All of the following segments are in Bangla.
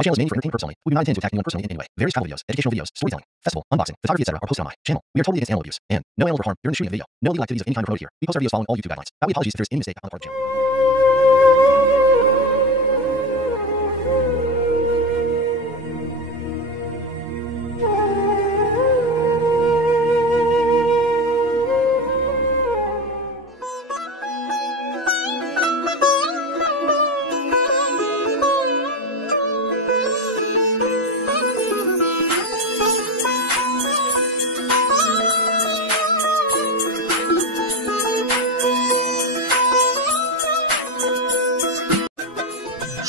My channel is mainly for entertainment purposes only. We do not intend to attack anyone personally in any way. Various travel videos, educational videos, storytelling, festival, unboxing, photography, etc. are posted on my channel. We are totally against animal abuse, and no animal were harmed during the shooting of the video. No illegal activities of any kind are promoted here. We post our videos following all YouTube guidelines. That way, apologies if there is any mistake on the part of the channel.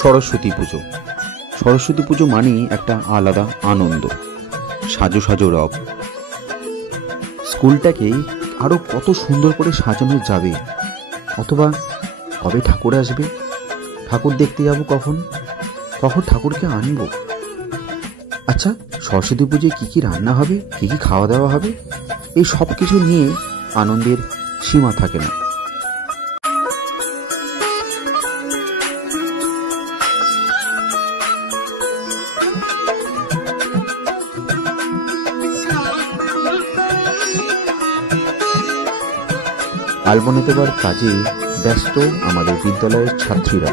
Saraswati পুজো। সরস্বতী পুজো মানেই একটা আলাদা আনন্দ, সাজো সাজো রব। স্কুলটাকে আরও কত সুন্দর করে সাজানো যাবে, অথবা কবে ঠাকুর আসবে, ঠাকুর দেখতে যাব কখন, কখন ঠাকুরকে আনব। আচ্ছা, সরস্বতী পুজোয় কী কী রান্না হবে, কী কী খাওয়া দাওয়া হবে, এই সব কিছু নিয়ে আনন্দের সীমা থাকে না। অ্যালবাম দেওয়ার কাজে ব্যস্ত আমাদের বিদ্যালয়ের ছাত্রীরা।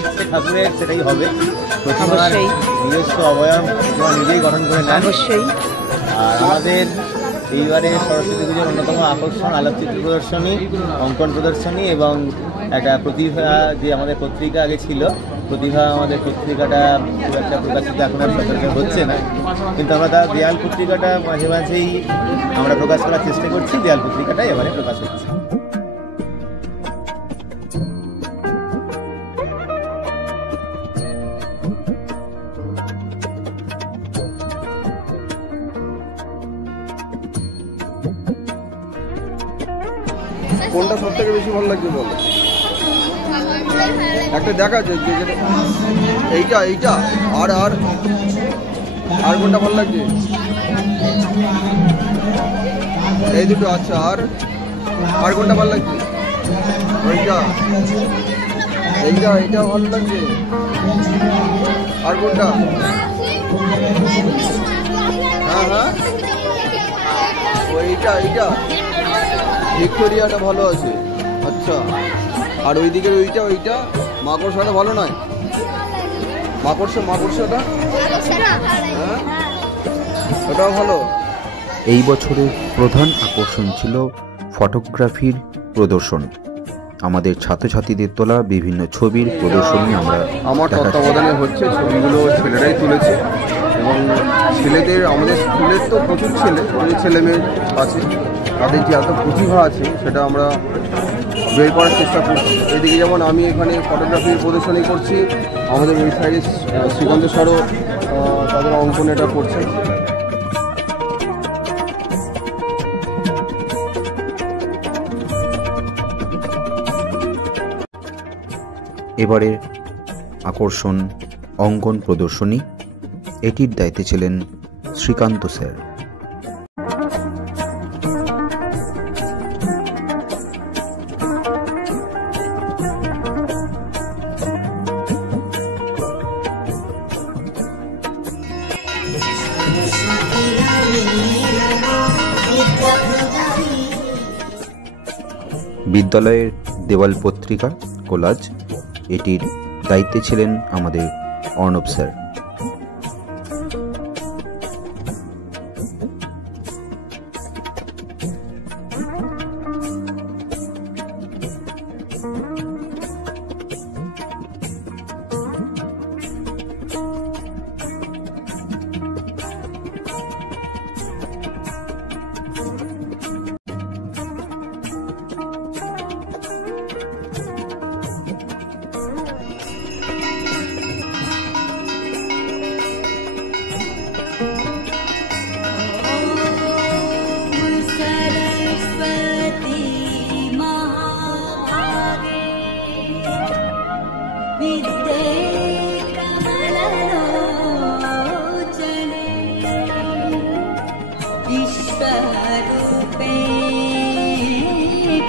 ইচ্ছে ঠাকুরের সেটাই হবে, অবশ্যই নিজস্ব অবয়ব নিজেই গঠন করে নেন অবশ্যই। আর আমাদের এইবারে সরস্বতী পুজোর অন্যতম আকর্ষণ আলোকচিত্র প্রদর্শনী, অঙ্কন প্রদর্শনী এবং একটা প্রতিভা, যে আমাদের পত্রিকা আগে ছিল প্রতিভা, আমাদের পত্রিকাটা খুব একটা প্রকাশিত এখন আর সরকার হচ্ছে না, কিন্তু আমরা তার দেয়াল পত্রিকাটা মাঝে মাঝেই আমরা প্রকাশ করার চেষ্টা করছি। দেয়াল পত্রিকাটাই এবারে প্রকাশ হচ্ছে। কোনটা সব থেকে বেশি ভালো লাগছে বলো? একটা দেখা যায় এইটা এইটা আর আর আর কোনটা ভালো লাগছে? এই দুটো। আচ্ছা, আর আর কোনটা ভালো লাগছে? ওইটা, এইটা এইটা ভালো লাগছে। আর কোনটা? হ্যাঁ হ্যাঁ, ওইটা এইটা ভিক্টোরিয়াটা ভালো আছে। আচ্ছা, আর ওই দিকের ওইটা ওইটা মাকড়সাটা ভালো নয়? মাকড়সাটা হ্যাঁ, ওটাও ভালো। এই বছরের প্রধান আকর্ষণ ছিল ফটোগ্রাফির প্রদর্শন। আমাদের ছাত্রছাত্রীদের তোলা বিভিন্ন ছবির প্রদর্শনী আমার তত্ত্বাবধানে হচ্ছে। ছবিগুলো ছেলেরাই তুলেছে এবং ছেলেদের, আমাদের স্কুলের তো প্রচুর ছেলে মেয়ে আছে, তাদের যে এত প্রতিভা আছে সেটা আমরা বের করার চেষ্টা করছি। এদিকে যেমন আমি এখানে ফটোগ্রাফির প্রদর্শনী করছি, আমাদের ওই সাইডে শ্রীকান্ত স্যারও তাদের অঙ্কন এটা করছে। এবারের আকর্ষণ অঙ্কন প্রদর্শনী। এটির দায়িত্বে ছিলেন শ্রীকান্ত স্যার। বিদ্যালয়ের দেওয়াল পত্রিকা কোলাজ, এটির দায়িত্বে ছিলেন আমাদের অর্ণব স্যার। विश्वरूपे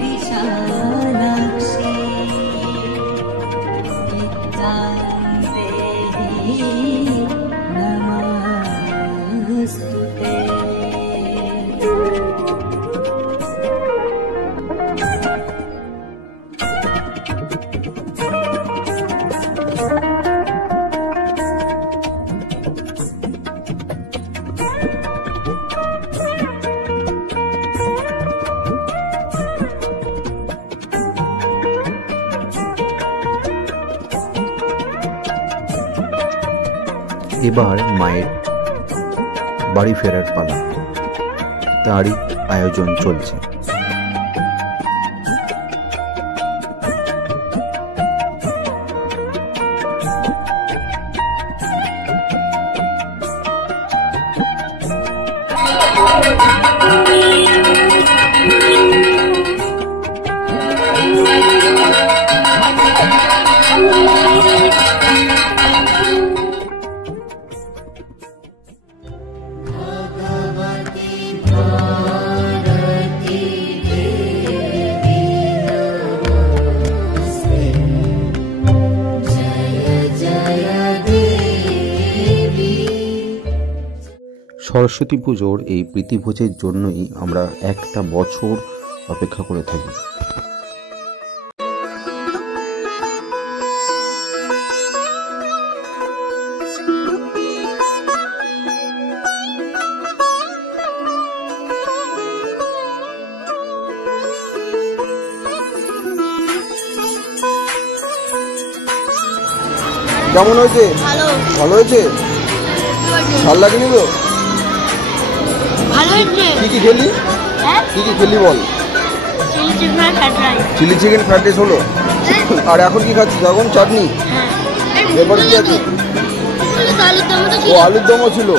विशालाक्षी विद्यान्देहि नमस्तुते। এবার মায়ের বাড়ি ফেরার পালা, তারই আয়োজন চলছে। সরস্বতী পুজোর এই প্রীতিভোজের জন্যই আমরা একটা বছর অপেক্ষা করে থাকি। কেমন হয়েছে? ভালো হয়েছে? ভাল লাগেনি তো? কি কি খেলি? কি কি খেলি বল? চিলি চিকেন ফ্রাইড রাইস হলো। আর এখন কি খাচ্ছিস? এখন চাটনি। এরপর কি আছে? ও আলুর দমও ছিল।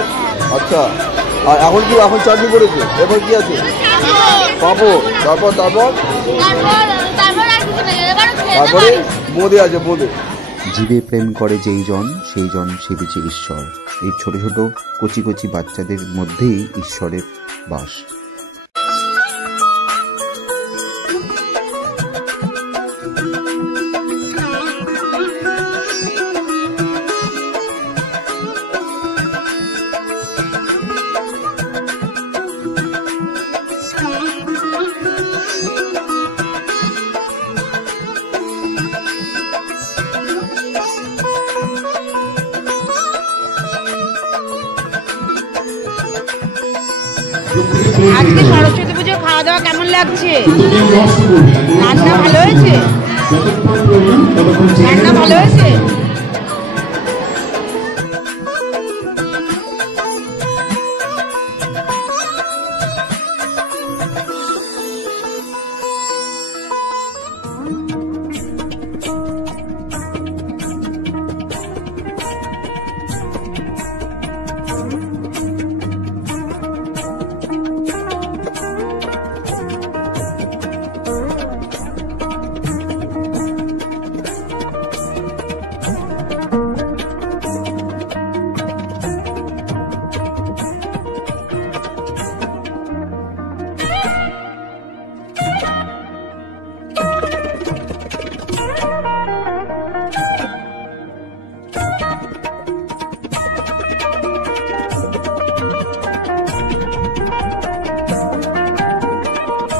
আচ্ছা, আর এখন কি? এখন চাটনি করেছে। এরপর কি আছে? পাঁপড়। তারপরে বোঁদে আছে, বোঁদে। জীবে প্রেম করে যেই জন, সেই জন সেবিছে ঈশ্বর। এই ছোট ছোট কচি কচি বাচ্চাদের মধ্যেই ঈশ্বরের বাস। আজকে সরস্বতী পুজোর খাওয়া দাওয়া কেমন লাগছে? রান্না ভালো হয়েছে? রান্না ভালো হয়েছে?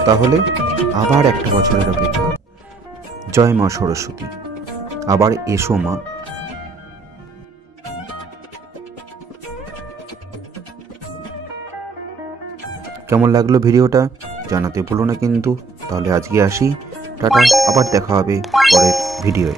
তাহলে আবার একটা বছরের অপেক্ষা। জয় মা সরস্বতী, আবার এসো মা। কেমন লাগলো ভিডিওটা জানাতে ভুলো না কিন্তু। তাহলে আজকে আসি, টাটা, আবার দেখা হবে পরের ভিডিওয়ে।